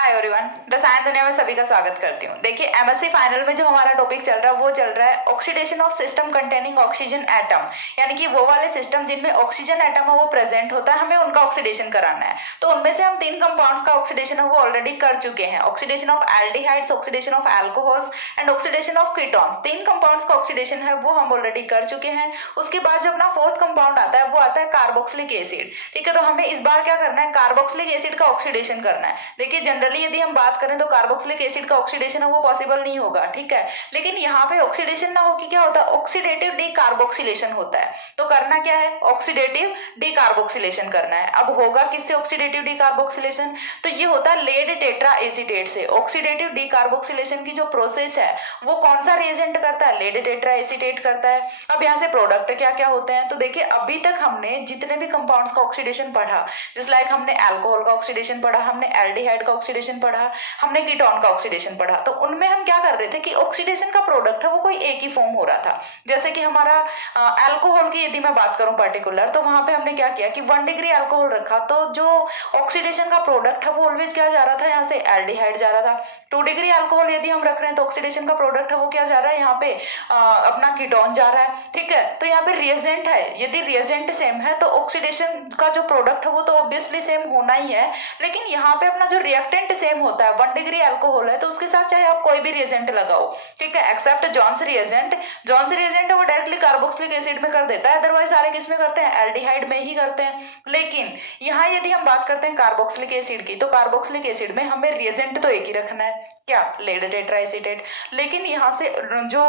Hi everyone, रसायन दुनिया में सभी का स्वागत करती हूँ। देखिए, एमएससी फाइनल में जो हमारा टॉपिक चल रहा है वो चल रहा है oxidation of system containing oxygen atom, यानी कि वो वाले सिस्टम जिनमें ऑक्सीजन एटम है वो प्रेजेंट होता है, हमें उनका ऑक्सीडेशन कराना है। तो उनमें से हम 3 कंपाउंड्स का ऑक्सीडेशन है वो ऑलरेडी कर चुके हैं। Oxidation of aldehydes, oxidation of alcohols and oxidation of ketones. 3 compounds का ऑक्सीडेशन है वो हम ऑलरेडी कर चुके हैं। उसके बाद जो अपना 4th कंपाउंड आता है वो आता है कार्बोक्सिलिक एसिड। ठीक है, तो हमें इस बार क्या करना है, कार्बोक्सिलिक एसिड का ऑक्सीडेशन करना है। देखिए, जनरली यदि हम बात करें तो कार्बोक्सिलिक एसिड का ऑक्सीडेशन है वो पॉसिबल नहीं होगा, ठीक है। लेकिन यहाँ पे ऑक्सीडेशन ना हो कि क्या होता है, ऑक्सीडेटिव डीकार्बोक्सिलेशन होता है। तो करना क्या है, ऑक्सीडेटिव डीकार्बोक्सिलेशन करना है। अब होगा किससे ऑक्सीडेटिव डीकार्बोक्सिलेशन, तो ये होता है लेड टेट्रा एसीटेट से। ऑक्सीडेटिव डीकार्बोक्सिलेशन की जो प्रोसेस है वो कौन सा रिएजेंट करता है, लेड टेट्रा एसीटेट करता है। अब यहाँ से प्रोडक्ट क्या क्या होते हैं, तो देखिए अभी तक हमने जितने भी कंपाउंड्स का ऑक्सीडेशन पढ़ा, जैसे लाइक हमने अल्कोहल का ऑक्सीडेशन पढ़ा, हमने एल्डिहाइड का ऑक्सीडेशन पढ़ा, हमने कीटोन का ऑक्सीडेशन पढ़ा, तो उनमें हम क्या कर रहे थे कि ऑक्सीडेशन का प्रोडक्ट है वो कोई एक ही फॉर्म हो रहा था। जैसे कि हमारा अल्कोहल की यदि मैं बात करूं पर्टिकुलर, तो वहां पे हमने क्या किया कि 1 डिग्री अल्कोहल रखा, तो जो ऑक्सीडेशन का प्रोडक्ट है वो ऑलवेज क्या जा रहा था, यहाँ से एल्डिहाइड जा रहा था। 2 डिग्री अल्कोहल यदि हम रख रहे हैं तो ऑक्सीडेशन का प्रोडक्ट है वो क्या जा रहा है, यहाँ पे अपना कीटोन जा रहा है। ठीक है, तो यहाँ पे रिएजेंट है, यदि रिएजेंट सेम है तो ऑक्सीडेशन का जो प्रोडक्ट है वो तो ऑब्वियसली सेम होना ही है। लेकिन यहाँ पे अपना जो रिएक्टेंट सेम होता है, 1 डिग्री अल्कोहल है तो उसके साथ चाहे आप कोई भी रिएजेंट लगाओ, ठीक है, except Jones reagent. Jones reagent है वो डायरेक्टली कार्बोक्सिलिक एसिड में कर देता है, अदरवाइज सारे किस में करते हैं, एल्डिहाइड में ही करते हैं। लेकिन यहाँ यदि हम बात करते हैं कार्बोक्सिलिक एसिड की, तो कार्बोक्सिलिक एसिड में हमें रिएजेंट तो एक ही रखना है, क्या, लेड टेट्रा एसीटेट। लेकिन यहाँ से जो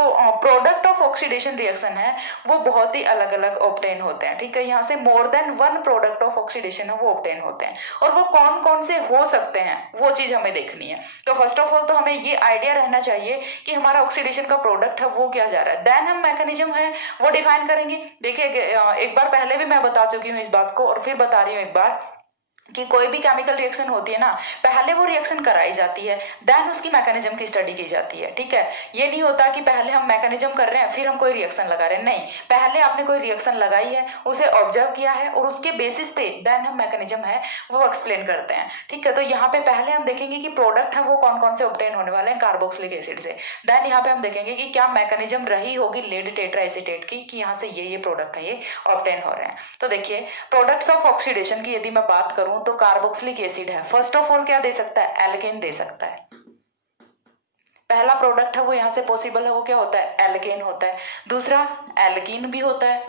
प्रोडक्ट ऑफ ऑक्सीडेशन रिएक्शन है वो बहुत ही अलग अलग ऑब्टेन होते हैं। ठीक है, यहाँ से more than 1 product of oxidation है वो ऑब्टेन होते हैं, और वो कौन कौन से हो सकते हैं वो चीज हमें देखनी है। तो फर्स्ट ऑफ ऑल तो हमें ये आइडिया रहना चाहिए कि हमारा ऑक्सीडेशन का प्रोडक्ट है वो क्या जा रहा है, देन हम मैकेनिज्म है वो डिफाइन करेंगे। देखिए, एक बार पहले भी मैं बता चुकी हूँ इस बात को और फिर बता रही हूँ एक बार कि कोई भी केमिकल रिएक्शन होती है ना, पहले वो रिएक्शन कराई जाती है, देन उसकी मैकेनिज्म की स्टडी की जाती है। ठीक है, ये नहीं होता कि पहले हम मैकेनिज्म कर रहे हैं फिर हम कोई रिएक्शन लगा रहे हैं, नहीं, पहले आपने कोई रिएक्शन लगाई है, उसे ऑब्जर्व किया है और उसके बेसिस पे देन हम मैकेनिज्म है वो एक्सप्लेन करते हैं। ठीक है, तो यहाँ पे पहले हम देखेंगे कि प्रोडक्ट है वो कौन कौन से ऑब्टेन होने वाले हैं कार्बोक्सिलिक एसिड से, देन यहाँ पे हम देखेंगे कि क्या मैकेनिज्म रही होगी लेड टेट्रा एसीटेट की कि यहाँ से ये प्रोडक्ट है ये ऑब्टेन हो रहे हैं। तो देखिए, प्रोडक्ट्स ऑफ ऑक्सीडेशन की यदि मैं बात करूं तो कार्बोक्सिलिक एसिड है, फर्स्ट ऑफ ऑल क्या दे सकता है, एल्केन दे सकता है। पहला प्रोडक्ट है वो यहां से पॉसिबल है वो क्या होता है, एल्केन होता है। दूसरा, एल्कीन भी होता है।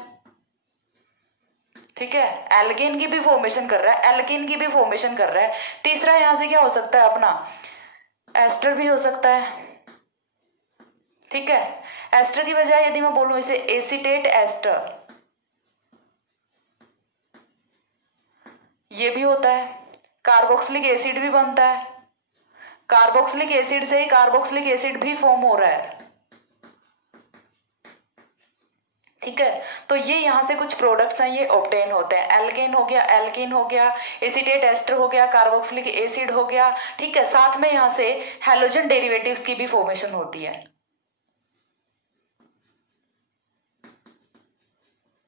ठीक है, एल्केन की भी फॉर्मेशन कर रहा है, एल्कीन की भी फॉर्मेशन कर रहा है। तीसरा यहां से क्या हो सकता है, अपना एस्टर भी हो सकता है। ठीक है, एस्टर की बजाय यदि मैं बोलूं इसे एसीटेट एस्टर, ये भी होता है। कार्बोक्सिलिक एसिड भी बनता है, कार्बोक्सिलिक एसिड से ही कार्बोक्सिलिक एसिड भी फॉर्म हो रहा है। ठीक है, तो ये यहाँ से कुछ प्रोडक्ट्स हैं ये ऑब्टेन होते हैं, एल्केन हो गया, एल्कीन हो गया, एसीटेट एस्टर हो गया, कार्बोक्सिलिक एसिड हो गया। ठीक है, साथ में यहाँ से हैलोजन डेरिवेटिव्स की भी फॉर्मेशन होती है,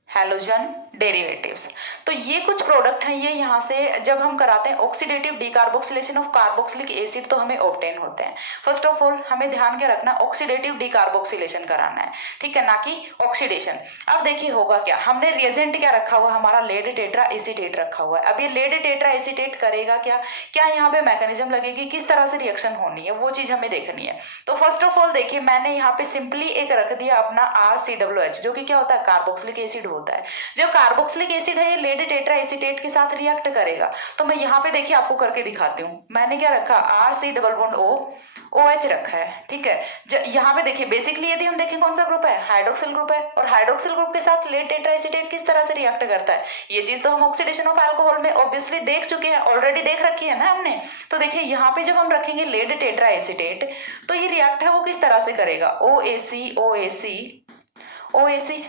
हैलोजन डेरिवेटिव्स। तो ये कुछ प्रोडक्ट हैं, ये यहाँ से जब हम कराते हैं oxidative decarboxylation of carboxylic acid तो हमें ऑब्टेन होते हैं। फर्स्ट ऑफ ऑल हमें ध्यान क्या रखना, ऑक्सीडेटिव डीकार्बोक्सिलेशन कराना है, ठीक है, ना कि ऑक्सीडेशन। अब देखिए होगा क्या, हमने रिएजेंट क्या रखा हुआ, हमारा लेड टेट्रा एसीटेट रखा हुआ है। अब ये लेड टेट्रा एसीटेट करेगा क्या, क्या यहाँ पे मैकेनिज्म लगेगी, किस तरह से रिएक्शन होनी है वो चीज हमें देखनी है। तो फर्स्ट ऑफ ऑल देखिए, मैंने यहाँ पे सिंपली एक रख दिया अपना RCOH, जो कि क्या होता है, कार्बोक्सिलिक एसिड होता है। जो कार्बोक्सिलिक एसिड है ये लेड टेट्रा एसीटेट के साथ रिएक्ट करेगा। तो मैं यहाँ पे देखिए आपको करके दिखाती हूँ, मैंने क्या रखा, RC OH रखा है। ठीक है, यहाँ पे देखिए बेसिकली यदि हम देखें कौन सा ग्रुप है, हाइड्रोक्सिल ग्रुप है, और हाइड्रोक्सिल ग्रुप के साथ लेड टेट्रा एसीटेट किस तरह से रिएक्ट करता है, ये चीज तो हम ऑक्सीडेशन ऑफ अल्कोहल में ऑब्वियसली देख चुके हैं, ऑलरेडी देख रखी है ना हमने। तो देखिए यहाँ पे जब हम रखेंगे लेड टेट्रा एसीटेट तो ये रिएक्ट है वो किस तरह से करेगा, OAC OAC OAC।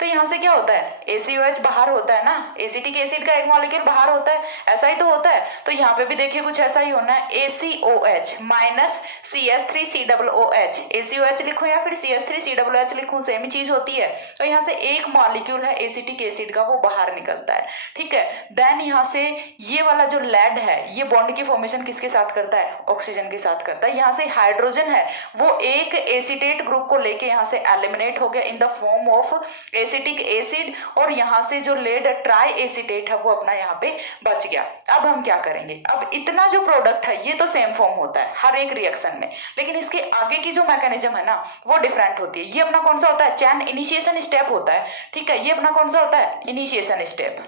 तो यहाँ से क्या होता है, ACOH बाहर होता है ना, एसिटिक एसिड का एक मॉलिक्यूल बाहर होता है, ऐसा ही तो होता है। तो यहाँ पे भी देखिए कुछ ऐसा ही होना है, ACOH माइनस CH3COOH, ACOH लिखूं या फिर CH3COOH लिखूं, सेम ही चीज होती है। तो यहाँ से एक मॉलिक्यूल है एसिटिक एसिड का, वो बाहर निकलता है, ठीक है। देन यहाँ से ये वाला जो लेड है, ये बॉन्ड की फॉर्मेशन किसके साथ करता है, ऑक्सीजन के साथ करता है। यहाँ से हाइड्रोजन है वो एक एसिटेट ग्रुप को लेके यहाँ से एलिमिनेट हो गया in the form of acetic acid, और यहाँ से जो लेड ट्राई एसिटेट है वो अपना यहाँ पे बच गया। अब हम क्या करेंगे, अब इतना जो प्रोडक्ट है ये तो सेम फॉर्म होता है हर एक रिएक्शन में, लेकिन इसके आगे की जो मैकेनिज्म है ना वो डिफरेंट होती है। ये अपना कौन सा होता है, चैन इनिशिएशन स्टेप होता है, ठीक है। ये अपना कौन सा होता है, इनिशिएशन स्टेप।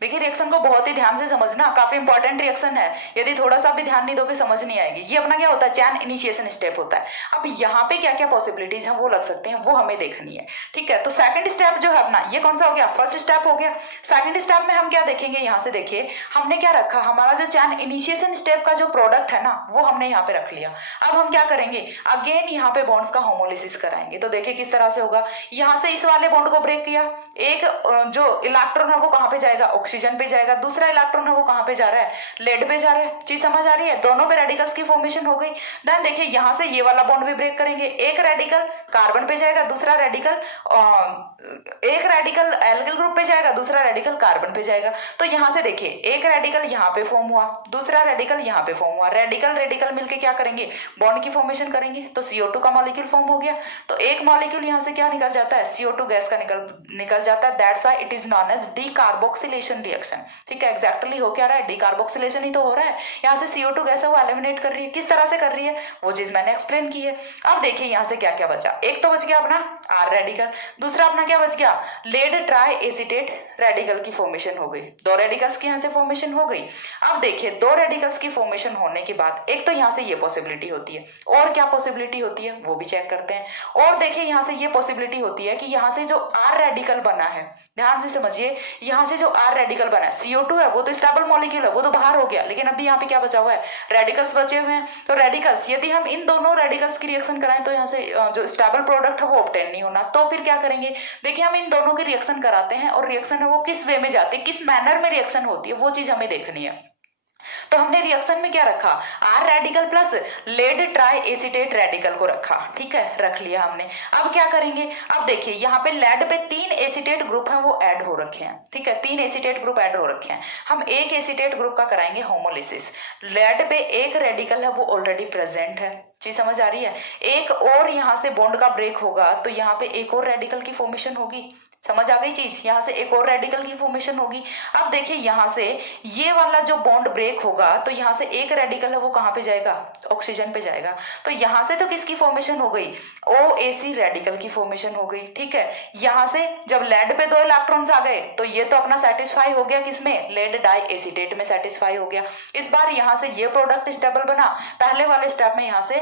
देखिए रिएक्शन को बहुत ही ध्यान से समझना, काफी इंपॉर्टेंट रिएक्शन है, यदि थोड़ा सा भी ध्यान नहीं दोगे समझ नहीं आएगी। ये अपना क्या होता है, चैन इनिशिएशन स्टेप होता है। अब यहाँ पे क्या क्या पॉसिबिलिटीज हैं वो लग सकते हैं, वो हमें देखनी है, ठीक है। तो सेकंड स्टेप जो है अपना, ये कौन सा हो गया, फर्स्ट स्टेप हो गया। सेकंड स्टेप में हम क्या देखेंगे, यहाँ से देखिए हमने क्या रखा, हमारा जो चैन इनिशिएशन स्टेप का जो प्रोडक्ट है ना वो हमने यहाँ पे रख लिया। अब हम क्या करेंगे, अगेन यहाँ पे बॉन्ड्स का होमोलिसिस कराएंगे। तो देखिए किस तरह से होगा, यहाँ से इस वाले बॉन्ड को ब्रेक किया, एक जो इलेक्ट्रॉन है वो कहाँ पे जाएगा, ऑक्सीजन पे जाएगा, दूसरा इलेक्ट्रॉन है वो कहाँ पे जा रहा है, लेड पे जा रहा है। चीज समझ आ रही है, दोनों पे रेडिकल्स की फॉर्मेशन हो गई। देन देखिए यहाँ से ये वाला बॉन्ड भी ब्रेक करेंगे, एक रेडिकल कार्बन पे जाएगा, दूसरा रेडिकल एक रेडिकल एल्किल ग्रुप पे जाएगा, दूसरा रेडिकल कार्बन पे जाएगा। तो यहाँ से देखिए एक रेडिकल यहाँ पे फॉर्म हुआ, दूसरा रेडिकल यहाँ पे फॉर्म हुआ, रेडिकल रेडिकल मिलके क्या करेंगे, बॉन्ड की फॉर्मेशन करेंगे। तो CO2 का मॉलिक्यूल फॉर्म हो गया। तो एक मॉलिक्यूल यहाँ से क्या निकल जाता है, CO2 गैस का निकल जाता है। That's why it is known as decarboxylation reaction, ठीक है। एग्जैक्टली हो क्या रहा है, डीकार्बोक्सिलेशन ही तो हो रहा है। यहाँ से CO2 गैस है वो एलिमिनेट कर रही है, किस तरह से कर रही है वो चीज मैंने एक्सप्लेन की है। अब देखिए यहाँ से क्या क्या बचा, एक तो बच गया अपना R रेडिकल, दूसरा अपना क्या बच गया, लेड ट्राई एसिटेट रेडिकल की फॉर्मेशन हो गई, दो रेडिकल्स की यहाँ से फॉर्मेशन हो गई। अब देखिए दो रेडिकल्स की फॉर्मेशन होने के बाद एक तो यहाँ से ये पॉसिबिलिटी होती है, और क्या पॉसिबिलिटी होती है वो भी चेक करते हैं। और देखिए यहाँ से ये पॉसिबिलिटी होती है कि यहाँ से जो R रेडिकल बना है, ध्यान से समझिए, यहाँ से जो R रेडिकल बना है, CO2 है वो तो स्टेबल मॉलिक्यूल है, वो तो बाहर हो गया, लेकिन अभी यहाँ पे क्या बचा हुआ है, रेडिकल्स बचे हुए हैं। तो रेडिकल्स, यदि हम इन दोनों रेडिकल्स की रिएक्शन कराएं तो यहाँ से जो स्टेबल प्रोडक्ट है वो ऑब्टेन नहीं होना। तो फिर क्या करेंगे, देखिए हम इन दोनों की रिएक्शन कराते हैं, और रिएक्शन है वो किस वे में जाती है, किस मैनर में रिएक्शन होती है, वो चीज हमें देखनी है। तो हमने रिएक्शन में क्या रखा, R radical plus lead triacetate radical को रखा, ठीक है, रख लिया हमने। अब क्या करेंगे, अब देखिए यहाँ पे लेड पे 3 एसिटेट ग्रुप हैं वो ऐड हो रखे हैं, ठीक है, 3 एसिटेट ग्रुप ऐड हो रखे हैं। हम एक एसिटेट ग्रुप का कराएंगे होमोलिसिस। लेड पे एक रेडिकल है वो ऑलरेडी प्रेजेंट है, चीज समझ आ रही है। एक और यहाँ से बॉन्ड का ब्रेक होगा तो यहाँ पे एक और रेडिकल की फॉर्मेशन होगी, समझ आ गई चीज, यहाँ से एक और रेडिकल की फॉर्मेशन होगी। अब देखिए यहाँ से ये वाला जो बॉन्ड ब्रेक होगा तो यहाँ से एक रेडिकल है वो कहाँ पे जाएगा, ऑक्सीजन पे जाएगा। तो यहाँ से तो किसकी फॉर्मेशन हो गई, OAC रेडिकल की फॉर्मेशन हो गई, ठीक है। यहाँ से जब लेड पे 2 इलेक्ट्रॉन्स आ गए तो ये तो अपना सेटिस्फाई हो गया, किसमें, लेड डाई एसिटेट में सेटिस्फाई हो गया। इस बार यहाँ से ये प्रोडक्ट स्टेबल बना, पहले वाले स्टेप में यहाँ से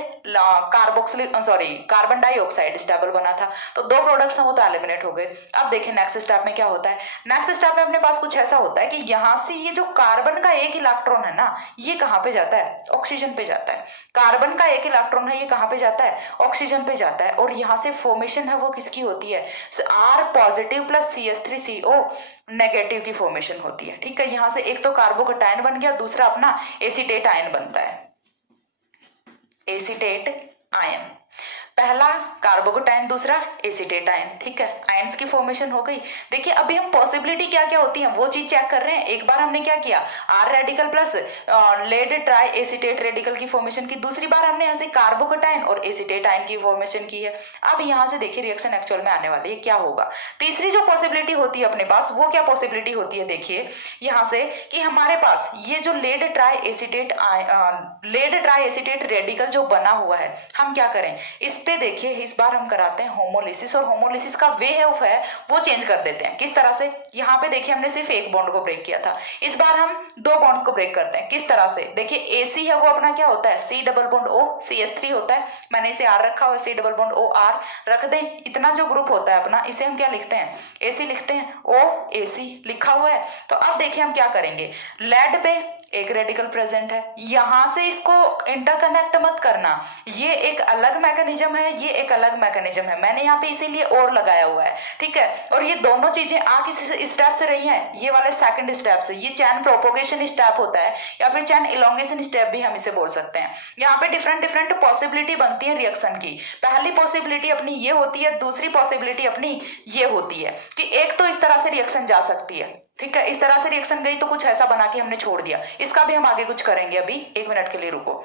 कार्बन डाइऑक्साइड स्टेबल बना था, तो 2 प्रोडक्ट्स हैं वो तो एलिमिनेट हो गए। अब देखिए नेक्स्ट स्टेप में क्या होता है, नेक्स्ट स्टेप में अपने पास कुछ ऐसा होता है कि यहाँ से ये जो कार्बन का एक इलेक्ट्रॉन है ना ये कहाँ पे जाता है, ऑक्सीजन पे जाता है। कार्बन का एक इलेक्ट्रॉन है ये कहाँ पे जाता है, ऑक्सीजन पे जाता है, और यहाँ से फॉर्मेशन है वो किसकी होती है, R positive plus CH3CO negative की फॉर्मेशन होती है, ठीक है। यहाँ से एक तो कार्बोकटायन बन गया, दूसरा अपना एसीटेट आयन बनता है, एसीटेट आयन, पहला कार्बोकटायन, दूसरा एसीटेट आयन, ठीक है, आयंस की फॉर्मेशन हो गई। देखिए अभी हम पॉसिबिलिटी क्या क्या होती है वो चीज चेक कर रहे हैं। एक बार हमने क्या किया, R radical plus lead triacetate radical की फॉर्मेशन की, दूसरी बार हमने यहाँ से कार्बोकटायन और एसीटेट आयन की फॉर्मेशन की है। अब यहाँ से देखिए रिएक्शन एक्चुअल में आने वाली है, क्या होगा। तीसरी जो पॉसिबिलिटी होती है अपने पास वो क्या पॉसिबिलिटी होती है, देखिए यहाँ से कि हमारे पास ये जो लेड ट्राई एसीटेट रेडिकल जो बना हुआ है, हम क्या करें, इस पे देखिए इस बार हम कराते हैं होमोलिसिस, और होमोलिसिस का वे है वो चेंज कर देते हैं। किस तरह से, यहाँ पे देखिए हमने सिर्फ एक बॉन्ड को ब्रेक किया था, इस बार हम 2 बॉन्ड्स को ब्रेक करते हैं। किस तरह से, देखिए AC है वो अपना क्या होता है, C double bond O CH3 होता है, मैंने इसे R रखा हुआ है, C double bond O R रख दें। इतना जो ग्रुप होता है अपना इसे हम क्या लिखते हैं, AC लिखते हैं, OAC लिखा हुआ है। तो अब देखिए हम क्या करेंगे, लेड पे एक रेडिकल प्रेजेंट है, यहां से इसको इंटरकनेक्ट मत करना, ये एक अलग मैकेनिज्म है, ये एक अलग मैकेनिज्म है, मैंने यहाँ पे इसीलिए और लगाया हुआ है, ठीक है। और ये दोनों चीजें आ किस स्टेप से रही हैं, ये वाले सेकंड स्टेप से, ये चैन प्रोपोगेशन स्टेप होता है या फिर चैन इलोंगेशन स्टेप भी हम इसे बोल सकते हैं। यहाँ पे डिफरेंट डिफरेंट पॉसिबिलिटी बनती है रिएक्शन की, पहली पॉसिबिलिटी अपनी ये होती है, दूसरी पॉसिबिलिटी अपनी ये होती है कि एक तो इस तरह से रिएक्शन जा सकती है, ठीक है, इस तरह से रिएक्शन गई तो कुछ ऐसा बना के हमने छोड़ दिया, इसका भी हम आगे कुछ करेंगे, अभी 1 मिनट के लिए रुको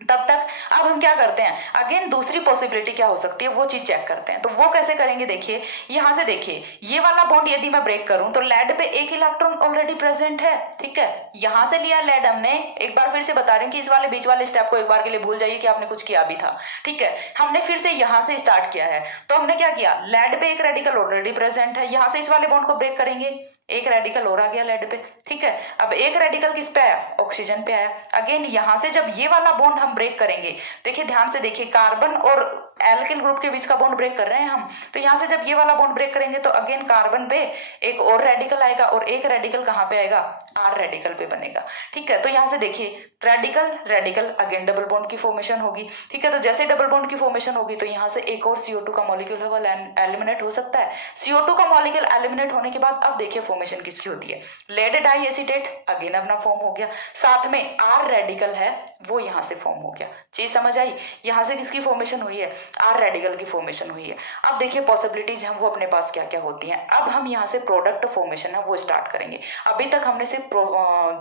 तब तक। अब हम क्या करते हैं, अगेन दूसरी पॉसिबिलिटी क्या हो सकती है वो चीज चेक करते हैं। तो वो कैसे करेंगे, देखिए यहां से देखिए, ये वाला बॉन्ड यदि मैं ब्रेक करूं तो लेड पे एक इलेक्ट्रॉन ऑलरेडी प्रेजेंट है, ठीक है, यहां से लिया लेड हमने, एक बार फिर से बता रहे हैं कि इस वाले बीच वाले स्टेप को एक बार के लिए भूल जाइए कि आपने कुछ किया भी था, ठीक है, हमने फिर से यहां से स्टार्ट किया है। तो हमने क्या किया, लेड पे एक रेडिकल ऑलरेडी प्रेजेंट है, यहां से इस वाले बॉन्ड को ब्रेक करेंगे, एक रेडिकल और आ गया लेड पे, ठीक है। अब एक रेडिकल किस पे आया, ऑक्सीजन पे आया। अगेन यहां से जब ये वाला बॉन्ड हम ब्रेक करेंगे, देखिए ध्यान से देखिए, कार्बन और एल्किल ग्रुप के बीच का बॉन्ड ब्रेक कर रहे हैं हम, तो यहां से जब ये वाला बॉन्ड ब्रेक करेंगे तो अगेन कार्बन पे एक और रेडिकल आएगा और एक रेडिकल कहां पे आएगा, आर रेडिकल पे बनेगा, ठीक है। तो यहां से देखिए radical radical, again double bond की फॉर्मेशन होगी, ठीक है। तो जैसे डबल बॉन्ड की फॉर्मेशन होगी तो यहाँ से एक और CO2 का मॉलिक्यूल है वो एलिमिनेट हो सकता है। CO2 का मॉलिक्यूल एलिमिनेट होने के बाद अब देखिए फॉर्मेशन किसकी होती है, लेड डाई एसीटेट, अगेन अपना फॉर्म हो गया, साथ में आर रेडिकल है वो यहाँ से फॉर्म हो गया। चीज समझ आई, यहाँ से किसकी फॉर्मेशन हुई है, आर रेडिकल की फॉर्मेशन हुई है। अब देखिए पॉसिबिलिटीज हैं वो अपने पास क्या क्या होती हैं। अब हम यहाँ से प्रोडक्ट फॉर्मेशन है वो स्टार्ट करेंगे। अभी तक हमने सिर्फ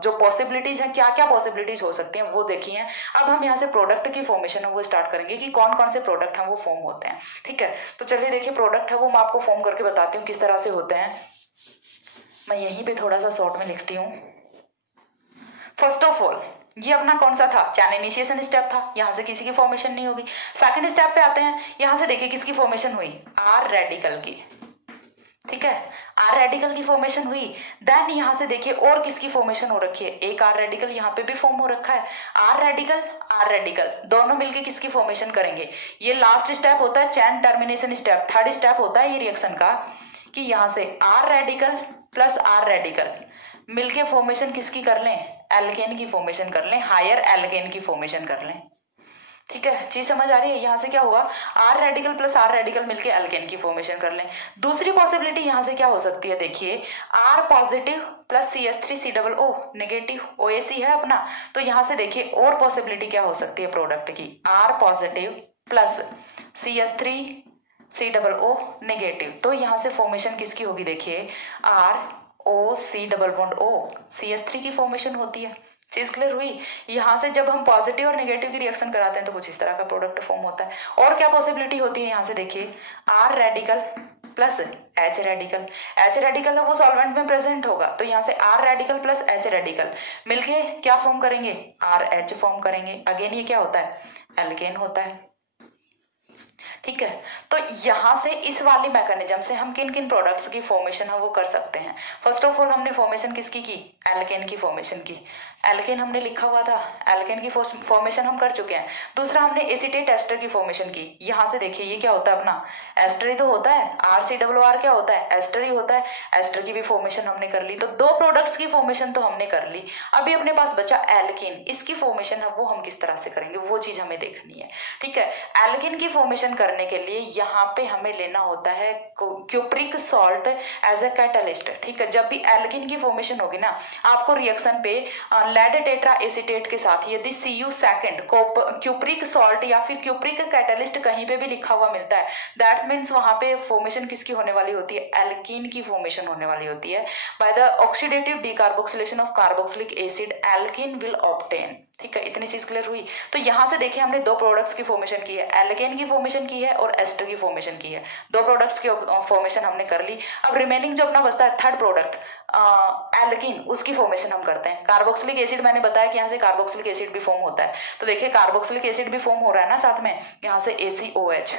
जो पॉसिबिलिटीज हैं, क्या क्या पॉसिबिलिटीज हो सकती हैं वो देखी हैं। अब हम यहाँ से प्रोडक्ट की फॉर्मेशन है वो स्टार्ट करेंगे कि कौन कौन से प्रोडक्ट हैं वो फॉर्म होते हैं, ठीक है। तो चलिए देखिए प्रोडक्ट है वो मैं आपको फॉर्म करके बताती हूँ किस तरह से होते हैं। मैं यहीं पे थोड़ा सा शॉर्ट में लिखती हूँ। फर्स्ट ऑफ ऑल ये अपना कौन सा था, चैन इनिशिएशन स्टेप था, यहाँ से किसी की फॉर्मेशन नहीं होगी। सेकंड स्टेप पे आते हैं, यहाँ से देखिए किसकी फॉर्मेशन हुई, आर रेडिकल की, ठीक है, आर रेडिकल की फॉर्मेशन हुई। देन यहाँ से देखिए और किसकी फॉर्मेशन हो रखी है, एक आर रेडिकल यहाँ पे भी फॉर्म हो रखा है, आर रेडिकल दोनों मिलके किसकी फॉर्मेशन करेंगे। ये लास्ट स्टेप होता है chain termination step, third step होता है ये रिएक्शन का कि यहाँ से R radical plus R radical मिलके फॉर्मेशन किसकी कर लें, एल्केन की फॉर्मेशन कर लें, हायर एल्केन की फॉर्मेशन कर लें, ठीक है। चीज समझ आ रही है, यहाँ से क्या हुआ, R radical plus R radical मिलके एल्केन की फॉर्मेशन कर लें। दूसरी पॉसिबिलिटी यहाँ से क्या हो सकती है, देखिए R positive plus CH3COO negative OAC है अपना, तो यहाँ से देखिए और पॉसिबिलिटी क्या हो सकती है प्रोडक्ट की, are positive plus CH3COO negative, तो यहाँ से फॉर्मेशन किसकी होगी, देखिए ROC double bond O CH3 की फॉर्मेशन होती है। चीज क्लियर हुई, यहाँ से जब हम पॉजिटिव और नेगेटिव की रिएक्शन कराते हैं तो कुछ इस तरह का प्रोडक्ट फॉर्म होता है। और क्या पॉसिबिलिटी होती है, यहाँ से देखिए R radical plus H radical, H radical है वो सॉल्वेंट में प्रेजेंट होगा, तो यहाँ से R radical plus H radical मिलके क्या फॉर्म करेंगे, RH फॉर्म करेंगे। अगेन ये क्या होता है, एल्केन होता है, ठीक है। तो यहाँ से इस वाली मैकेनिज्म से हम किन किन प्रोडक्ट्स की फॉर्मेशन है वो कर सकते हैं। फर्स्ट ऑफ ऑल हमने फॉर्मेशन किसकी की, एल्केन की फॉर्मेशन की, एल्केन हमने लिखा हुआ था, एल्केन की फॉर्मेशन हम कर चुके हैं। दूसरा हमने एसीटेट एस्टर की फॉर्मेशन की, यहाँ से देखिए ये क्या होता है अपना, एस्टर ही तो होता है, RCRR क्या होता है, एस्टर ही होता है, एस्टर की भी फॉर्मेशन हमने कर ली। तो दो प्रोडक्ट्स की फॉर्मेशन तो हमने कर ली, अभी अपने पास बचा एल्केन, इसकी फॉर्मेशन है वो हम किस तरह से करेंगे वो चीज हमें देखनी है, ठीक है। एल्केन की फॉर्मेशन करने के लिए यहाँ पे हमें लेना होता है cupric salt as a catalyst, ठीक है। जब भी एल्केन की फॉर्मेशन होगी ना, आपको रिएक्शन पे लेड टेट्रा एसीटेट के साथ यदि Cu सेकंड क्यूप्रिक सॉल्ट या फिर क्यूप्रिक कैटलिस्ट कहीं पे भी लिखा हुआ मिलता है, दैट्स मीन्स वहां पे फॉर्मेशन किसकी होने वाली होती है, एल्कीन की फॉर्मेशन होने वाली होती है। By the oxidative decarboxylation of carboxylic acid alkene will obtain, ठीक है। इतनी चीज क्लियर हुई। तो यहाँ से देखिए हमने दो प्रोडक्ट्स की फॉर्मेशन की है, एल्केन की फॉर्मेशन की है और एस्टर की फॉर्मेशन की है, दो प्रोडक्ट्स की फॉर्मेशन हमने कर ली। अब रिमेनिंग जो अपना बचता है थर्ड प्रोडक्ट एल्कीन, उसकी फॉर्मेशन हम करते हैं। कार्बोक्सिलिक एसिड मैंने बताया कि यहाँ से कार्बोक्सिलिक एसिड भी फॉर्म होता है, तो देखिए कार्बोक्सिलिक एसिड भी फॉर्म हो रहा है ना साथ में, यहाँ से ACOH,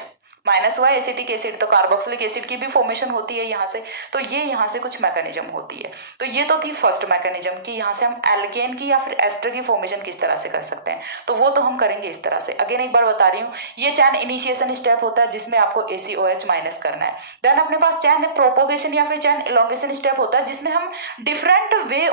माइनस हुआ एसिटिक एसिड, तो कार्बोक्सिलिक एसिड की भी फॉर्मेशन होती है यहाँ से। तो ये यहाँ से कुछ मैकेनिज्म होती है। तो ये तो थी फर्स्ट मैकेनिज्म कि यहाँ से हम एल्केन की या फिर एस्टर की फॉर्मेशन किस तरह से कर सकते हैं। तो वो तो हम करेंगे इस तरह से। अगेन एक बार बता रही हूँ, ये चैन इनिशिएशन स्टेप होता है जिसमें आपको ACOH माइनस करना है। देन अपने पास चैन प्रोपोगेशन या फिर चैन इलोंगेशन स्टेप होता है जिसमें हम different way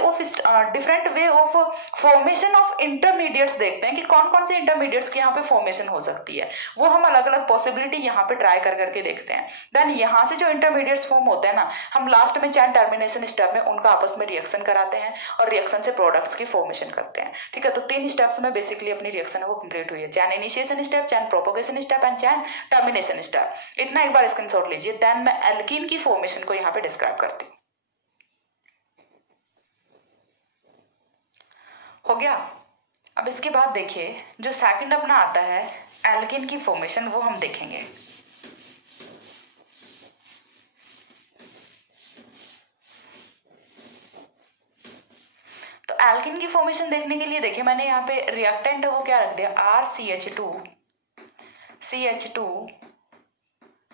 of formation of intermediates देखते हैं कि कौन कौन से इंटरमीडिएट्स की यहाँ पे फॉर्मेशन हो सकती है। वो हम अलग अलग पॉसिबिलिटी यहाँ पे ट्राई कर करके देखते हैं। देन यहाँ से जो इंटरमीडिएट्स फॉर्म होते हैं ना, हम लास्ट में चैन टर्मिनेशन स्टेप में उनका आपस में रिएक्शन कराते हैं और रिएक्शन से प्रोडक्ट्स की फॉर्मेशन करते हैं। ठीक है, तो 3 स्टेप्स में बेसिकली अपनी रिएक्शन है वो कंप्लीट हुई है। Chain initiation step, chain propagation step and chain termination step. इतना एक बार स्क्रीनशॉट लीजिए। देन मैं एल्कीन की फॉर्मेशन को यहाँ पे डिस्क्राइब करती हूँ। हो गया। अब इसके बाद देखिए जो सेकंड अपना आता है एल्कीन की फॉर्मेशन, वो हम देखेंगे। तो एल्कीन की फॉर्मेशन देखने के लिए देखिए मैंने यहाँ पे रिएक्टेंट है वो क्या रख दिया, RCH2 CH2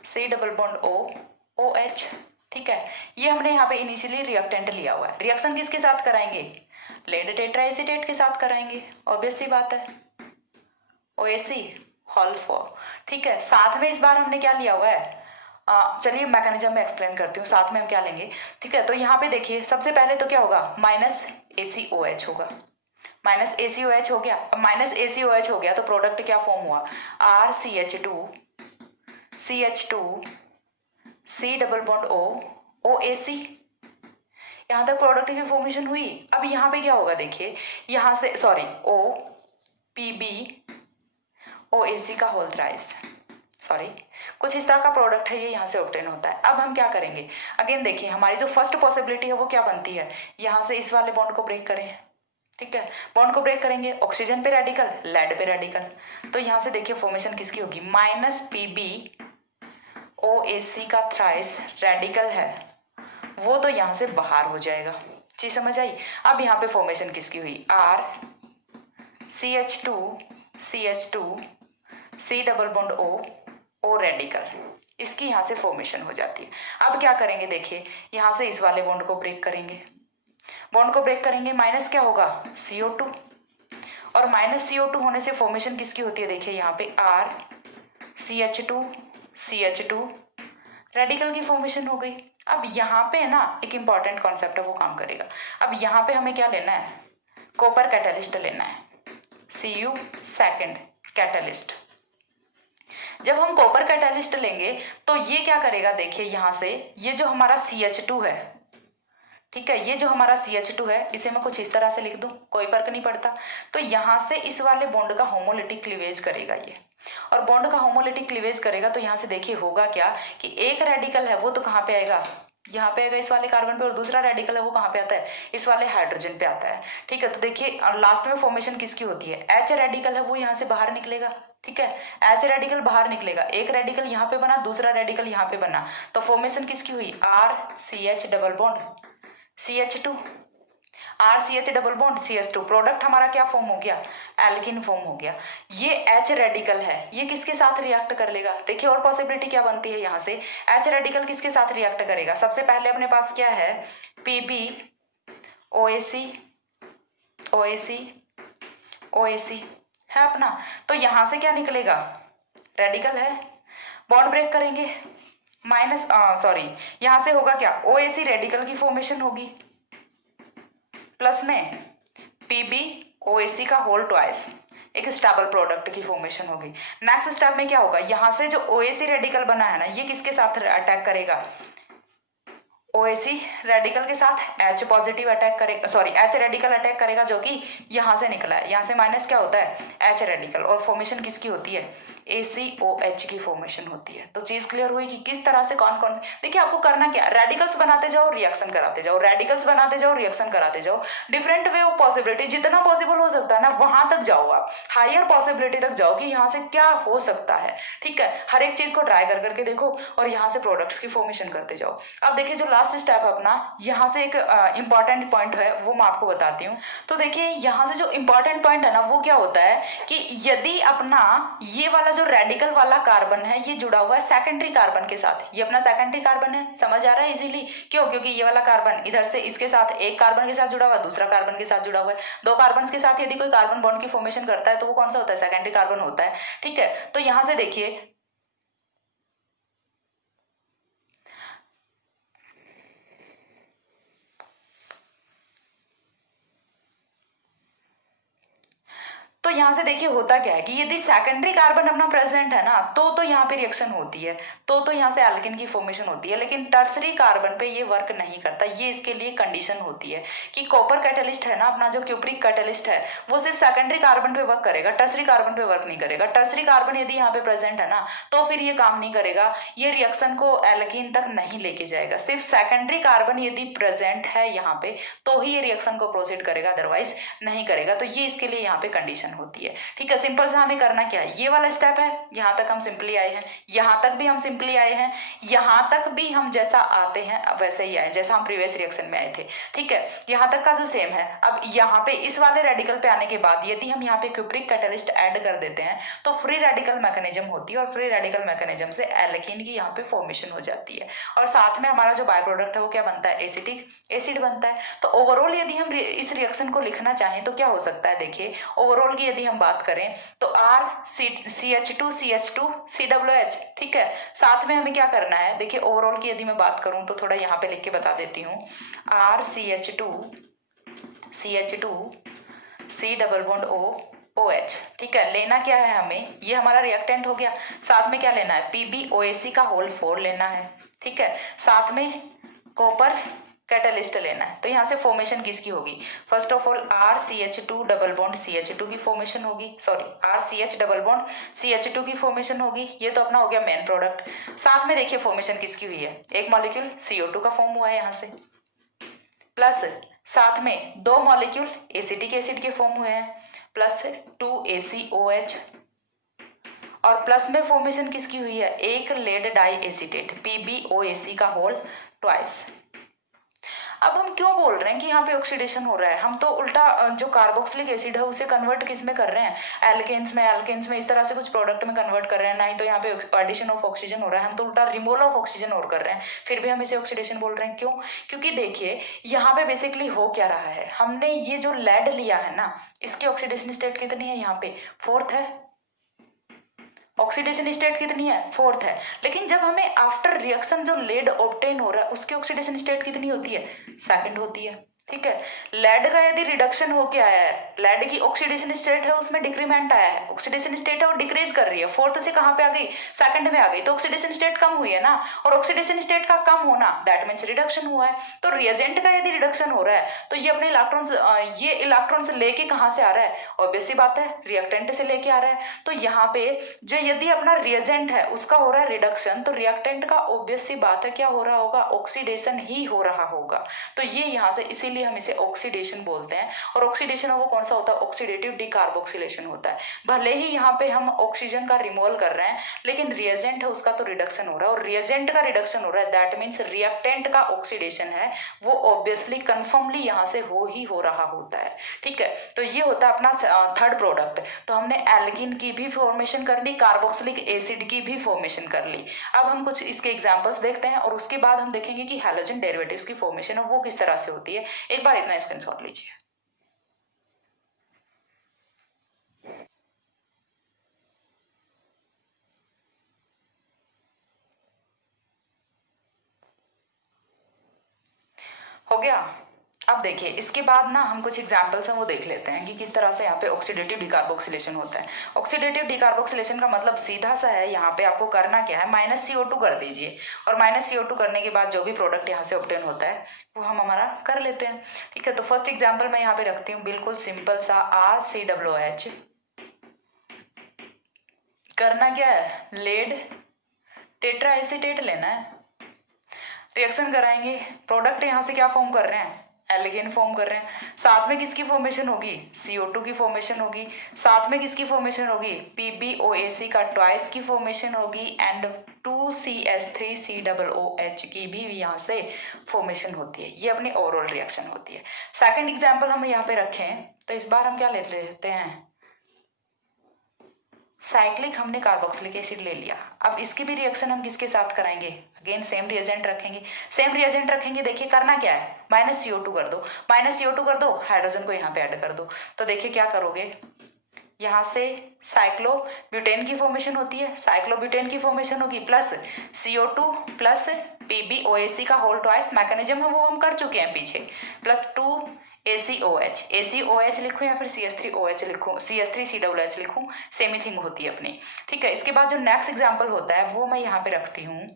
C double bond O OH। ठीक है, ये हमने यहाँ पे इनिशियली रिएक्टेंट लिया हुआ है। रिएक्शन किसके साथ कराएंगे, लेड टेट्राएसीटेट के साथ कराएंगे, ऑब्वियस सी बात है, OAC हॉल 4। ठीक है, साथ में इस बार हमने क्या लिया हुआ है, चलिए मैकेनिज्म में एक्सप्लेन करती हूँ साथ में हम क्या लेंगे। ठीक है, तो यहाँ पे देखिए सबसे पहले तो क्या होगा, माइनस ACOH होगा, माइनस ACOH हो गया। माइनस ACOH हो गया तो प्रोडक्ट क्या फॉर्म हुआ, RCH2 CH2 C double bond O OAC। यहाँ तक प्रोडक्ट की फॉर्मेशन हुई। अब यहाँ पे क्या होगा देखिए, यहाँ से सॉरी O PB OAC का होल थ्राइस, सॉरी कुछ इस तरह का प्रोडक्ट है, ये यहाँ से ऑब्टेन होता है। अब हम क्या करेंगे, अगेन देखिए हमारी जो फर्स्ट पॉसिबिलिटी है वो क्या बनती है, यहाँ से इस वाले बॉन्ड को ब्रेक करें। ठीक है, बॉन्ड को ब्रेक करेंगे, ऑक्सीजन पे रेडिकल, लेड पे रेडिकल। तो यहाँ से देखिए फॉर्मेशन किसकी होगी, माइनस PB OAC का थ्राइस रेडिकल है वो तो यहाँ से बाहर हो जाएगा। चीज समझ आई। अब यहाँ पे फॉर्मेशन किसकी हुई, RCH2 CH2 C double bond O radical, इसकी यहाँ से फॉर्मेशन हो जाती है। अब क्या करेंगे देखिए, यहाँ से इस वाले बॉन्ड को ब्रेक करेंगे, बॉन्ड को ब्रेक करेंगे, माइनस क्या होगा CO2, और माइनस CO2 होने से फॉर्मेशन किसकी होती है देखिए यहाँ पे RCH2 CH2 रेडिकल की फॉर्मेशन हो गई। अब यहाँ पे ना एक इंपॉर्टेंट कॉन्सेप्ट है वो काम करेगा। अब यहाँ पे हमें क्या लेना है, कॉपर कैटलिस्ट लेना है, Cu सेकेंड कैटलिस्ट। जब हम कॉपर कैटलिस्ट लेंगे तो ये क्या करेगा देखिए, यहाँ से ये जो हमारा CH2 है, ठीक है, ये जो हमारा CH2 है इसे मैं कुछ इस तरह से लिख दूं, कोई फर्क नहीं पड़ता। तो यहाँ से इस वाले बॉन्ड का होमोलिटिक क्लीवेज करेगा ये, और बॉन्ड का होमोलिटिक क्लीवेज करेगा तो यहाँ से देखिए होगा क्या कि एक रेडिकल है वो तो कहाँ पे आएगा, यहाँ पे आएगा इस वाले कार्बन पे, और दूसरा रेडिकल है वो कहाँ पे आता है, इस वाले हाइड्रोजन पे आता है। ठीक है, तो देखिए लास्ट में फॉर्मेशन किसकी होती है, H रेडिकल है वो यहाँ से बाहर निकलेगा। ठीक है, H रेडिकल बाहर निकलेगा, एक रेडिकल यहाँ पे बना, दूसरा रेडिकल यहाँ पे बना, तो फॉर्मेशन किसकी हुई, RCH double bond CH2 RCH double bond CH2, product हमारा क्या फॉर्म हो गया, एल्कीन फॉर्म हो गया। ये H रेडिकल है, ये किसके साथ रिएक्ट कर लेगा, देखिए और पॉसिबिलिटी क्या बनती है, यहाँ से H रेडिकल किसके साथ रिएक्ट करेगा, सबसे पहले अपने पास क्या है, PB OAC OAC OAC है अपना, तो यहाँ से क्या निकलेगा, रेडिकल है, बॉन्ड ब्रेक करेंगे, माइनस सॉरी यहाँ से होगा क्या, OAC रेडिकल की फॉर्मेशन होगी, प्लस में PB OAC का होल ट्वाइस, एक स्टेबल प्रोडक्ट की फॉर्मेशन होगी। नेक्स्ट स्टेप में क्या होगा, यहाँ से जो OAC रेडिकल बना है ना, ये किसके साथ अटैक करेगा, OAC रेडिकल के साथ H पॉजिटिव अटैक करेगा, सॉरी H रेडिकल अटैक करेगा जो कि यहाँ से निकला है, यहाँ से माइनस क्या होता है, H रेडिकल, और फॉर्मेशन किसकी होती है, ACOH की फॉर्मेशन होती है। तो चीज क्लियर हुई कि किस तरह से कौन कौन, देखिए आपको करना क्या, रेडिकल्स बनाते जाओ रिएक्शन कराते जाओ, रेडिकल्स बनाते जाओ रिएक्शन कराते जाओ, डिफरेंट वे ऑफ पॉसिबिलिटी, जितना पॉसिबल हो सकता है ना वहां तक जाओ, आप हायर पॉसिबिलिटी तक जाओ कि यहाँ से क्या हो सकता है। ठीक है, हर एक चीज को ट्राई कर करके देखो और यहाँ से प्रोडक्ट्स की फॉर्मेशन करते जाओ। अब देखिए जो लास्ट स्टेप है अपना, यहाँ से एक इंपॉर्टेंट पॉइंट है वो मैं आपको बताती हूँ। तो देखिए यहाँ से जो इंपॉर्टेंट पॉइंट है ना वो क्या होता है कि यदि अपना ये वाला जो रेडिकल वाला कार्बन है ये जुड़ा हुआ है सेकेंडरी कार्बन के साथ। ये अपना सेकेंडरी कार्बन है, समझ आ रहा है इजीली? क्यों? क्योंकि ये वाला कार्बन इधर से इसके साथ एक कार्बन के साथ जुड़ा हुआ है, दूसरा कार्बन के साथ जुड़ा हुआ है। दो कार्बन के साथ यदि कोई कार्बन बॉन्ड की फॉर्मेशन करता है तो वो कौन सा होता है? सेकेंडरी कार्बन होता है। ठीक है, तो यहां से देखिए तो यहाँ से देखिए होता क्या है कि यदि सेकेंडरी कार्बन अपना प्रेजेंट है ना तो यहाँ पे रिएक्शन होती है, तो यहाँ से एल्केन की फॉर्मेशन होती है। लेकिन टर्सरी कार्बन पे ये वर्क नहीं करता। ये इसके लिए कंडीशन होती है कि कॉपर कैटलिस्ट है ना, अपना जो क्यूप्रिक कैटलिस्ट है वो सिर्फ सेकेंडरी कार्बन पे वर्क करेगा, टर्सरी कार्बन पे वर्क नहीं करेगा। टर्सरी कार्बन यदि यहाँ पे प्रेजेंट है ना तो फिर ये काम नहीं करेगा, ये रिएक्शन को एल्कीन तक नहीं लेके जाएगा। सिर्फ सेकेंडरी कार्बन यदि प्रेजेंट है यहाँ पे तो ही ये रिएक्शन को प्रोसीड करेगा, अदरवाइज नहीं करेगा। तो ये इसके लिए यहाँ पे कंडीशन होती है। ठीक है, सिंपल सा हमें करना क्या है, ये वाला स्टेप है, यहां तक हम सिंपली आए हैं, यहां तक भी हम सिंपली आए हैं, यहां तक भी हम जैसा आते हैं वैसे ही आए जैसा हम प्रीवियस रिएक्शन में आए थे। ठीक है, यहां तक का जो सेम है। अब यहां पे इस वाले रेडिकल पे आने के बाद यदि हम यहाँ पे क्यूप्रिक कैटलिस्ट ऐड कर देते हैं तो फ्री रेडिकल मैकेनिज्म होती है, और फ्री रेडिकल मैकेनिज्म से एल्कीन की यहाँ पे फॉर्मेशन हो जाती है, और साथ में हमारा जो बाय प्रोडक्ट है वो क्या बनता है? एसिटिक एसिड बनता है। तो ओवरऑल यदि हम इस रिएक्शन को लिखना चाहें तो क्या हो सकता है? देखिए ओवरऑल की यदि हम बात करें तो RCH2CH2COOH। ठीक है, साथ में हमें क्या करना है? देखिए ओवरऑल की यदि मैं बात करूं तो थोड़ा यहाँ पे लिख के बता देती हूँ। RCH2CH2COOH। ठीक है, लेना क्या है हमें? ये हमारा रिएक्टेंट हो गया। साथ में क्या लेना है? PbOAC का होल 4 लेना है। ठीक है, साथ में कॉपर कैटलिस्ट लेना है। तो यहाँ से फॉर्मेशन किसकी होगी? First of all RCH2 double bond CH2 की फॉर्मेशन होगी, sorry RCH double bond CH2 की फॉर्मेशन होगी। ये तो अपना हो गया मेन प्रोडक्ट। साथ में देखिए फॉर्मेशन किसकी हुई है? एक मॉलिक्यूल CO2 का फॉर्म हुआ है यहाँ से, प्लस साथ में दो मॉलिक्यूल एसिटिक एसिड के फॉर्म हुए हैं, प्लस 2ACOH, और प्लस में फॉर्मेशन किसकी हुई है? एक लेड डाई एसीटेट PbOAC का होल ट्वाइस। अब हम क्यों बोल रहे हैं कि यहाँ पे ऑक्सीडेशन हो रहा है? हम तो उल्टा जो कार्बोक्सिलिक एसिड है उसे कन्वर्ट किस में कर रहे हैं? एल्केन्स में इस तरह से कुछ प्रोडक्ट में कन्वर्ट कर रहे हैं। नहीं तो यहाँ पे एडिशन ऑफ ऑक्सीजन हो रहा है, हम तो उल्टा रिमूवल ऑफ ऑक्सीजन और कर रहे हैं, फिर भी हम इसे ऑक्सीडेशन बोल रहे हैं। क्यों? क्योंकि देखिए यहाँ पे बेसिकली हो क्या रहा है, हमने ये जो लेड लिया है ना इसकी ऑक्सीडेशन स्टेट कितनी है? यहाँ पे 4th है। ऑक्सीडेशन स्टेट कितनी है? 4th है। लेकिन जब हमें आफ्टर रिएक्शन जो लेड ऑब्टेन हो रहा है उसकी ऑक्सीडेशन स्टेट कितनी होती है? 2nd होती है। ठीक है, लेड का यदि रिडक्शन होके आया है, लेड की ऑक्सीडेशन स्टेट है उसमें डिक्रीमेंट आया है, ऑक्सीडेशन स्टेट है वो डिक्रीज कर रही है, 4th से कहां पे आ गई? 2nd में आ गई, तो ऑक्सीडेशन स्टेट कम हुई है ना, और ऑक्सीडेशन स्टेट का कम होना दैट मींस रिडक्शन हुआ है। तो रिएजेंट का यदि रिडक्शन हो रहा है तो ये अपने इलेक्ट्रॉन्स लेके कहां से आ रहा है? ऑब्वियस सी बात है, रिएक्टेंट से लेके आ रहा है। तो यहाँ पे जो यदि अपना रिएजेंट है उसका हो रहा है रिडक्शन, तो रिएक्टेंट का ऑब्वियस सी बात है क्या हो रहा होगा? ऑक्सीडेशन ही हो रहा होगा। तो ये यहाँ से इसीलिए हम इसे ऑक्सीडेशन बोलते हैं। और ऑक्सीडेशन वो कौन सा होता है? ऑक्सीडेटिव डिकार्बोक्सिलेशन होता है। भले ही यहाँ पे हम ऑक्सीजन का रिमूवल कर रहे हैं लेकिन रिएजेंट है उसका तो रिडक्शन हो रहा है, और रिएजेंट का रिडक्शन हो रहा है दैट मीन्स रिएक्टेंट का ऑक्सीडेशन है वो ऑब्वियसली कन्फर्मली यहाँ से हो रहा होता है। ठीक है, तो ये होता है अपना 3rd प्रोडक्ट। तो हमने एल्कीन की भी फॉर्मेशन कर ली, कार्बोक्सिलिक एसिड की भी फॉर्मेशन कर ली। अब हम कुछ इसके एग्जांपल्स देखते हैं और उसके बाद हम देखेंगे कि हैलोजन डेरिवेटिव्स की फॉर्मेशन है वो किस तरह से होती है। एक बार इतना स्क्रीनशॉट लीजिए। हो गया। अब देखिए इसके बाद ना हम कुछ एग्जांपल्स हैं वो देख लेते हैं कि किस तरह से यहाँ पे ऑक्सीडेटिव डिकार्बोक्सिलेशन होता है। ऑक्सीडेटिव डिकार्बोक्सिलेशन का मतलब सीधा सा है, यहाँ पे आपको करना क्या है? -CO2 कर दीजिए, और -CO2 करने के बाद जो भी प्रोडक्ट यहाँ से ऑब्टेन होता है वो हम हमारा कर लेते हैं। ठीक है, तो फर्स्ट एग्जाम्पल मैं यहाँ पे रखती हूँ, बिल्कुल सिंपल सा RCOOH। करना क्या है? लेड टेट्रा एसीटेट लेना है, रिएक्शन कराएंगे, प्रोडक्ट यहाँ से क्या फॉर्म कर रहे हैं? एल्केन फॉर्म कर रहे हैं। साथ में किसकी फॉर्मेशन होगी? CO2 की फॉर्मेशन होगी। साथ में किसकी फॉर्मेशन होगी? PbOAC का ट्वाइस की फॉर्मेशन होगी, एंड 2CH3COOH की भी यहाँ से फॉर्मेशन होती है। ये अपनी ओवरऑल रिएक्शन होती है। सेकंड एग्जाम्पल हम यहाँ पे रखें तो इस बार हम क्या लेते हैं? साइक्लिक हमने कार्बोक्सिलिक एसिड ले लिया। अब इसकी भी रिएक्शन हम किसके साथ कराएंगे, अगेन सेम रिएजेंट रखेंगे। सेम रिएजेंट रखेंगे, देखिए करना क्या है, -CO2 कर दो, -CO2 कर दो, हाइड्रोजन को यहाँ पे ऐड कर दो। तो देखिए क्या करोगे, यहाँ से साइक्लोब्यूटेन की फॉर्मेशन होती है, साइक्लोब्यूटेन की फॉर्मेशन होगी, प्लस CO2 प्लस PbOAC का होल ट्वाइस मैकेनिज्म है वो हम कर चुके हैं पीछे, प्लस 2ACOH, ACOH लिखूं या फिर CH3OH लिखूं, CH3COOH लिखूं, सेम ही थिंग होती है अपनी। ठीक है, इसके बाद जो नेक्स्ट एग्जाम्पल होता है वो मैं यहाँ पे रखती हूँ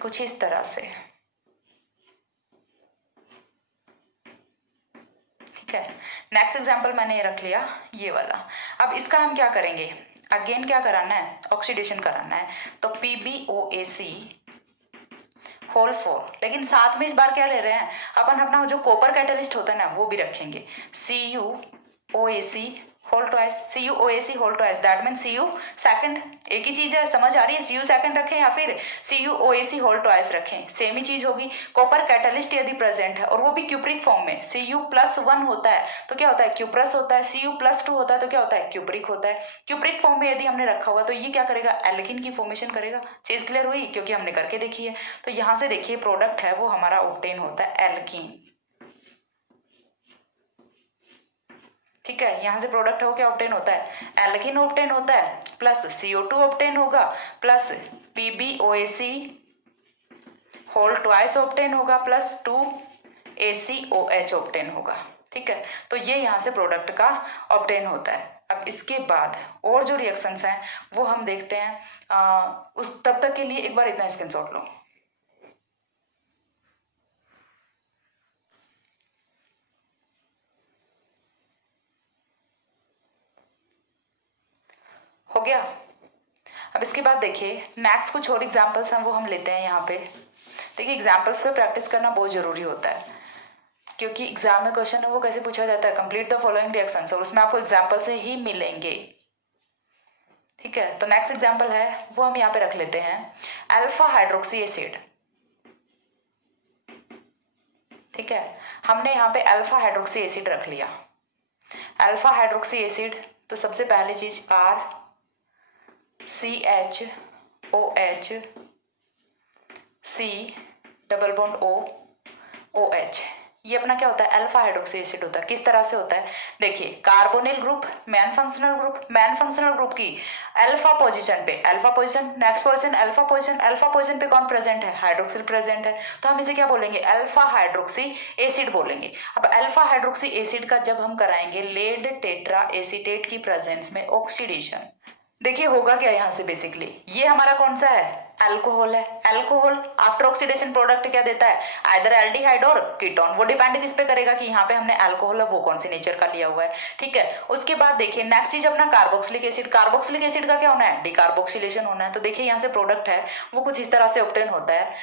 कुछ इस तरह से। ठीक है, नेक्स्ट एग्जाम्पल मैंने ये रख लिया, ये वाला। अब इसका हम क्या करेंगे, अगेन क्या कराना है, ऑक्सीडेशन कराना है। तो PbOAC होल 4, लेकिन साथ में इस बार क्या ले रहे हैं अपन, अपना जो कॉपर कैटलिस्ट होता है ना वो भी रखेंगे, CuOAC whole twice, CuOAC whole twice, that mean Cu second, एक ही चीज है, समझ आ रही है, Cu सेकंड रखें या फिर CuOAC होल ट्वाइस रखें, सेम ही चीज होगी। कॉपर कैटलिस्ट यदि प्रेजेंट है और वो भी क्यूप्रिक फॉर्म में, Cu+1 होता है तो क्या होता है, क्यूप्रस होता है, Cu+2 होता है तो क्या होता है, क्यूप्रिक होता है। क्यूप्रिक फॉर्म में यदि हमने रखा हुआ तो ये क्या करेगा, एल्किन की फॉर्मेशन करेगा। चीज क्लियर हुई, क्योंकि हमने करके देखी है। तो यहाँ से देखिए प्रोडक्ट है वो हमारा ऑब्टेन होता है एल्कीन। ठीक है, यहाँ से प्रोडक्ट है वो क्या ऑब्टेन होता है, एल्कीन ऑब्टेन होता है, प्लस CO2 ऑब्टेन होगा, plus PbOAC whole twice obtain होगा, प्लस 2ACOH ऑब्टेन होगा। ठीक है, तो ये यहाँ से प्रोडक्ट का ऑब्टेन होता है। अब इसके बाद और जो रिएक्शंस हैं वो हम देखते हैं। उस तब तक के लिए एक बार इतना स्क्रीनशॉट लो। हो गया। अब इसके बाद देखिए नेक्स्ट कुछ और एग्जाम्पल्स हैं वो हम लेते हैं यहाँ पे। देखिए एग्जाम्पल्स पे प्रैक्टिस करना बहुत जरूरी होता है, क्योंकि एग्जाम में क्वेश्चन है वो कैसे पूछा जाता है, कंप्लीट द फॉलोइंग रिएक्शंस, और उसमें आपको एग्जाम्पल से ही मिलेंगे। ठीक है, तो नेक्स्ट एग्जाम्पल है वो हम यहाँ पे रख लेते हैं, अल्फा हाइड्रोक्सी एसिड। ठीक है, हमने यहाँ पे अल्फा हाइड्रोक्सी एसिड रख लिया। अल्फा हाइड्रोक्सी एसिड, तो सबसे पहली चीज CHOH C double bond OH, ये अपना क्या होता है, अल्फा हाइड्रोक्सी एसिड होता है। किस तरह से होता है, देखिए carbonyl group, man functional group, man functional group की अल्फा पोजीशन पे, alpha position, next position, alpha position, alpha position पे कौन प्रेजेंट है, हाइड्रोक्सिल प्रेजेंट है, तो हम इसे क्या बोलेंगे, अल्फा हाइड्रोक्सी एसिड बोलेंगे। अब अल्फा हाइड्रोक्सी एसिड का जब हम कराएंगे लेड टेट्रा एसीटेट की प्रेजेंस में ऑक्सीडेशन, देखिए होगा क्या यहाँ से, बेसिकली ये हमारा कौन सा है, अल्कोहल है। अल्कोहल आफ्टर ऑक्सीडेशन प्रोडक्ट क्या देता है, आइदर एल्डिहाइड और कीटोन। वो डिपेंड किस पे करेगा कि यहाँ पे हमने अल्कोहल है वो कौन सी नेचर का लिया हुआ है। ठीक है, उसके बाद देखिए नेक्स्ट चीज अपना कार्बोक्सिलिक एसिड। कार्बोक्सिलिक एसिड का क्या होना है, डिकार्बोक्सिलेशन होना है। तो देखिए यहाँ से प्रोडक्ट है वो कुछ इस तरह से ऑब्टेन होता है,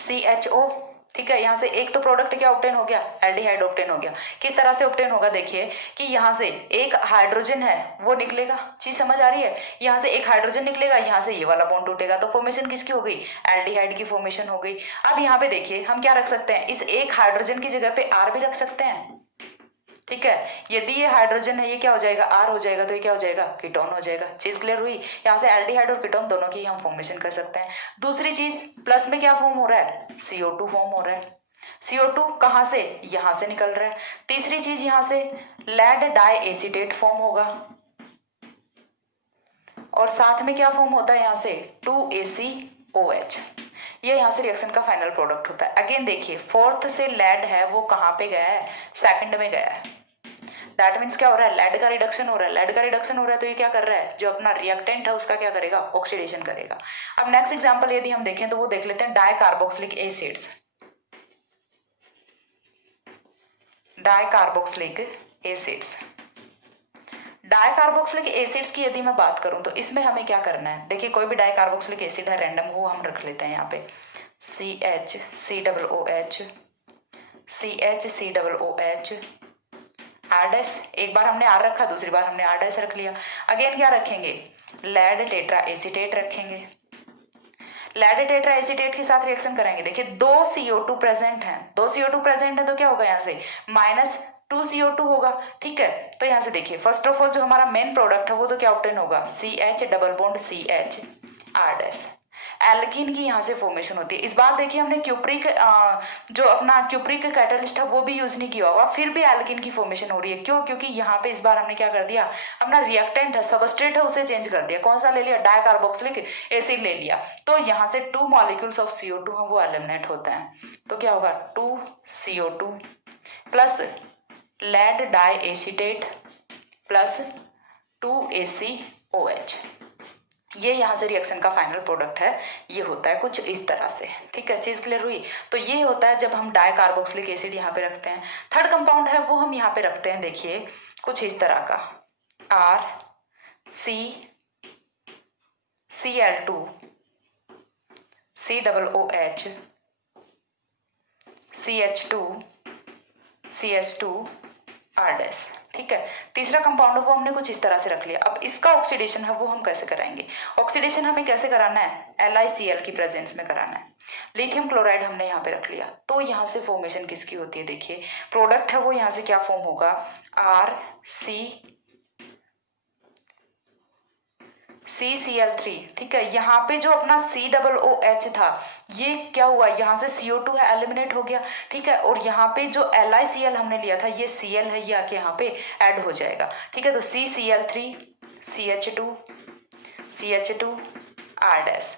RCHO। ठीक है, यहाँ से एक तो प्रोडक्ट क्या ऑब्टेन हो गया, एल्डिहाइड ऑब्टेन हो गया। किस तरह से ऑब्टेन होगा, देखिए कि यहाँ से एक हाइड्रोजन है वो निकलेगा, चीज समझ आ रही है, यहाँ से एक हाइड्रोजन निकलेगा, यहाँ से ये वाला बॉन्ड टूटेगा, तो फॉर्मेशन किसकी हो गई, एल्डिहाइड की फॉर्मेशन हो गई। अब यहाँ पे देखिए हम क्या रख सकते हैं, इस एक हाइड्रोजन की जगह पे R भी रख सकते हैं। ठीक है, यदि ये हाइड्रोजन है ये क्या हो जाएगा, R हो जाएगा, तो ये क्या हो जाएगा, कीटोन हो जाएगा। चीज क्लियर हुई, यहाँ से एल्डिहाइड और कीटोन दोनों की हम फॉर्मेशन कर सकते हैं। दूसरी चीज प्लस में क्या फॉर्म हो रहा है, CO2 फॉर्म हो रहा है। CO2 कहाँ से, यहाँ से निकल रहा है। तीसरी चीज यहाँ से लेड डाई एसीटेट फॉर्म होगा, और साथ में क्या फॉर्म होता है यहाँ से 2ACOH। ये यहाँ से रिएक्शन का फाइनल प्रोडक्ट होता है। अगेन देखिए फोर्थ से लेड है वो कहाँ पे गया है, सेकंड में गया है। दैट मीन्स क्या हो रहा है, लेड का रिडक्शन हो रहा है। लेड का रिडक्शन हो रहा है तो ये क्या कर रहा है, जो अपना रिएक्टेंट है उसका क्या करेगा, ऑक्सीडेशन करेगा। अब नेक्स्ट एग्जांपल यदि हम देखें तो वो देख लेते हैं dicarboxylic acids. Dicarboxylic acids, dicarboxylic acids की यदि मैं बात करूं तो इसमें हमें क्या करना है, देखिए कोई भी डाइकार्बोक्सिलिक एसिड है रैंडम, वो हम रख लेते हैं यहाँ पे CHCOOH CHCOOH R-, एक बार हमने R रखा, दूसरी बार हमने R- रख लिया। अगेन क्या रखेंगे, लेड टेट्रा एसीटेट रखेंगे। लेड टेट्रा एसीटेट के साथ रिएक्शन करेंगे। देखिए दो CO2 प्रेजेंट है, दो CO2 प्रेजेंट है तो क्या होगा यहाँ से 2CO2 होगा। ठीक है, तो यहाँ से देखिए फर्स्ट ऑफ ऑल जो हमारा मेन प्रोडक्ट है वो तो क्या ऑब्टेन होगा, CH double bond CH R dash. Alkene की यहाँ से फॉर्मेशन होती है। इस बार देखिए हमने क्यूप्रिक जो अपना क्यूप्रिक कैटलिस्ट है वो भी यूज नहीं किया होगा, फिर भी एल्कीन की फॉर्मेशन हो रही है। क्यों? क्योंकि यहाँ पे इस बार हमने क्या कर दिया, अपना रिएक्टेंट है, सबस्ट्रेट है, उसे चेंज कर दिया। कौन सा ले लिया, डाइकार्बोक्सिलिक एसिड ले लिया। तो यहाँ से 2 मॉलिक्यूल्स ऑफ CO2 है वो एलिमिनेट होते हैं। तो क्या होगा, 2CO2 plus lead diacetate plus 2ACOH। ये यहाँ से रिएक्शन का फाइनल प्रोडक्ट है, ये होता है कुछ इस तरह से। ठीक है, चीज क्लियर हुई। तो ये होता है जब हम डाइकार्बोक्सिलिक एसिड यहाँ पे रखते हैं। थर्ड कंपाउंड है वो हम यहाँ पे रखते हैं, देखिए कुछ इस तरह का, RCCl2 COOH CH2 CH2 R dash. ठीक है, तीसरा कंपाउंड वो हमने कुछ इस तरह से रख लिया। अब इसका ऑक्सीडेशन है वो हम कैसे कराएंगे, ऑक्सीडेशन हमें कैसे कराना है, LiCl की प्रेजेंस में कराना है। लिथियम क्लोराइड हमने यहाँ पे रख लिया। तो यहाँ से फॉर्मेशन किसकी होती है, देखिए प्रोडक्ट है वो यहाँ से क्या फॉर्म होगा, CCl3। ठीक है, यहाँ पे जो अपना COOH था ये क्या हुआ, यहाँ से CO2 है एलिमिनेट हो गया। ठीक है, और यहाँ पे जो LiCl हमने लिया था ये Cl है, ये आके यहाँ पे ऐड हो जाएगा। ठीक है, तो CCl3 CH2 R डैश।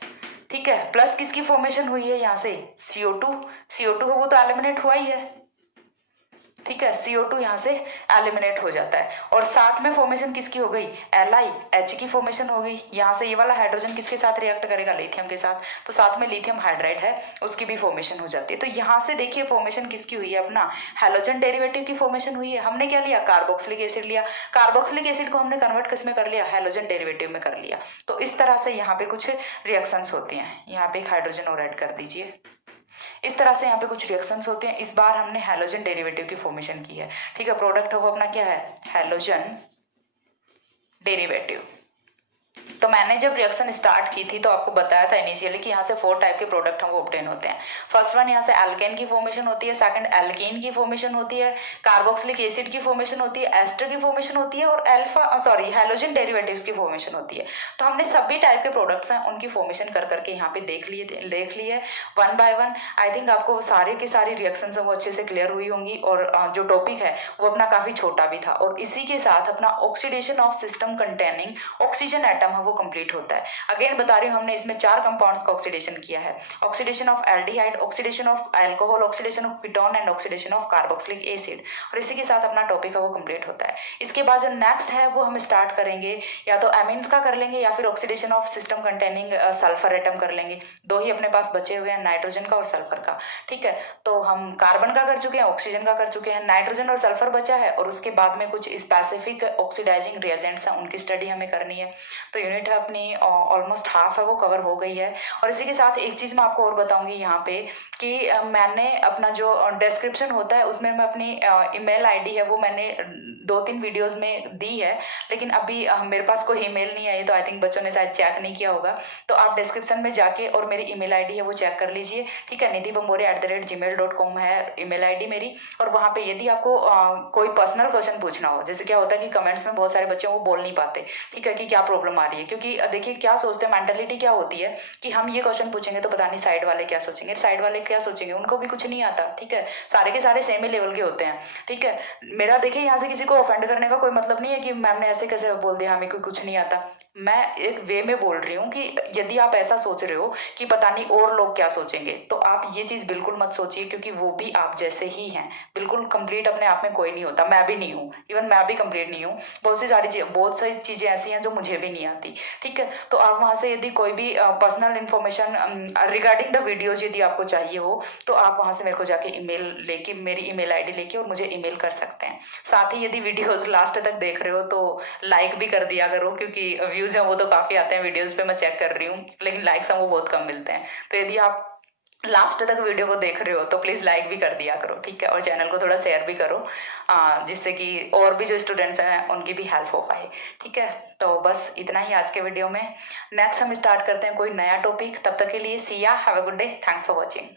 ठीक है, प्लस किसकी फॉर्मेशन हुई है, यहाँ से CO2 है वो तो एलिमिनेट हुआ ही है। ठीक है, CO2 यहाँ से एलिमिनेट हो जाता है। और साथ में फॉर्मेशन किसकी हो गई, LiH की फॉर्मेशन हो गई। यहाँ से ये वाला हाइड्रोजन किसके साथ रिएक्ट करेगा, लिथियम के साथ, तो साथ में लिथियम हाइड्राइड है उसकी भी फॉर्मेशन हो जाती है। तो यहाँ से देखिए फॉर्मेशन किसकी हुई है, अपना हैलोजन डेरिवेटिव की फॉर्मेशन हुई है। हमने क्या लिया, कार्बोक्सिलिक एसिड लिया। कार्बोक्सिलिक एसिड को हमने कन्वर्ट किस में कर लिया, हैलोजन डेरिवेटिव में कर लिया। तो इस तरह से यहाँ पे कुछ रिएक्शंस होती हैं। यहाँ पे एक हाइड्रोजन और ऐड कर दीजिए। इस तरह से यहाँ पे कुछ रिएक्शंस होते हैं। इस बार हमने हैलोजन डेरिवेटिव की फॉर्मेशन की है। ठीक है, प्रोडक्ट है वो अपना क्या है, हैलोजन डेरिवेटिव। तो मैंने जब रिएक्शन स्टार्ट की थी तो आपको बताया था इनिशियली कि यहाँ से 4 टाइप के प्रोडक्ट हमको ऑब्टेन होते हैं। फर्स्ट वन यहाँ से एल्केन की फॉर्मेशन होती है, सेकंड एल्कीन की फॉर्मेशन होती है, कार्बोक्सिलिक एसिड की फॉर्मेशन होती है, एस्टर की फॉर्मेशन होती है, और हैलोजन डेरिवेटिव्स की फॉर्मेशन होती है। तो हमने सभी टाइप के प्रोडक्ट्स हैं उनकी फॉर्मेशन कर करके यहाँ पे देख लिए one by one. I think आपको सारे की सारी रिएक्शन वो अच्छे से क्लियर हुई होंगी। और जो टॉपिक है वो अपना काफी छोटा भी था। और इसी के साथ अपना oxidation of system containing oxygen atom है वो कंप्लीट होता है। अगेन बता रही हूँ, हमने इसमें 4 कंपाउंड्स का ऑक्सीडेशन किया है, oxidation of aldehyde, oxidation of alcohol, oxidation of ketone and oxidation of carboxylic acid. और इसी के साथ अपना टॉपिक है वो कंप्लीट होता है। इसके बाद जो नेक्स्ट है वो हम स्टार्ट करेंगे, या तो एमीन्स का कर लेंगे या फिर oxidation of system containing sulphur atom कर लेंगे। 2 ही अपने पास बचे हुए हैं, नाइट्रोजन का और सल्फर का। ठीक है, तो हम कार्बन का कर चुके हैं, ऑक्सीजन का कर चुके हैं, नाइट्रोजन और सल्फर बचा है। और उसके बाद में कुछ स्पेसिफिक ऑक्सीडाइजिंग रिएजेंट्स हैं, उनकी स्टडी हमें करनी है। तो यूनिट है अपनी ऑलमोस्ट हाफ है वो कवर हो गई है। और इसी के साथ एक चीज मैं आपको और बताऊंगी यहाँ पे कि मैंने अपना जो डिस्क्रिप्शन होता है उसमें मैं अपनी ईमेल आईडी है वो मैंने 2-3 वीडियोस में दी है, लेकिन अभी मेरे पास कोई ईमेल नहीं आई। तो आई थिंक बच्चों ने शायद चेक नहीं किया होगा। तो आप डिस्क्रिप्शन में जाके और मेरी ईमेल आईडी है वो चेक कर लीजिए। ठीक है, nidhibambore@gmail.com है ईमेल आईडी मेरी। और वहाँ पे यदि आपको कोई पर्सनल क्वेश्चन पूछना हो, जैसे क्या होता है कि कमेंट्स में बहुत सारे बच्चे वो बोल नहीं पाते, ठीक है, कि क्या प्रॉब्लम आ रही है। क्योंकि देखिए क्या सोचते हैं, मेंटालिटी क्या होती है कि हम ये क्वेश्चन पूछेंगे तो पता नहीं साइड वाले क्या सोचेंगे, साइड वाले क्या सोचेंगे, उनको भी कुछ नहीं आता। ठीक है, सारे के सारे सेम ही लेवल के होते हैं। ठीक है, मेरा देखिए यहाँ से किसी को ऑफेंड करने का कोई मतलब नहीं है कि मैम ने ऐसे कैसे बोल दिया हमें कोई कुछ नहीं आता। मैं एक वे में बोल रही हूँ कि यदि आप ऐसा सोच रहे हो कि पता नहीं और लोग क्या सोचेंगे, तो आप ये चीज बिल्कुल मत सोचिए, क्योंकि वो भी आप जैसे ही हैं। बिल्कुल कंप्लीट अपने आप में कोई नहीं होता, मैं भी नहीं हूँ, इवन मैं भी कंप्लीट नहीं हूँ। बहुत सारी चीजें ऐसी हैं जो मुझे भी नहीं आती। ठीक है, तो आप वहां से यदि कोई भी personal information regarding the videos यदि आपको चाहिए हो तो आप वहां से मेरे को जाके ईमेल लेके, मेरी ईमेल आईडी लेके और मुझे ईमेल कर सकते हैं। साथ ही यदि वीडियोज लास्ट तक देख रहे हो तो लाइक भी कर दिया करो, क्योंकि व्यूज हैं वो तो काफी आते हैं वीडियोज पे, मैं चेक कर रही हूँ, लेकिन लाइक्स हैं वो बहुत कम मिलते हैं। तो यदि आप लास्ट तक वीडियो को देख रहे हो तो प्लीज लाइक भी कर दिया करो। ठीक है, और चैनल को थोड़ा शेयर भी करो, जिससे कि और भी जो स्टूडेंट्स हैं उनकी भी हेल्प हो पाए। ठीक है, तो बस इतना ही आज के वीडियो में। नेक्स्ट हम स्टार्ट करते हैं कोई नया टॉपिक। तब तक के लिए सी या, have a good day, thanks for watching.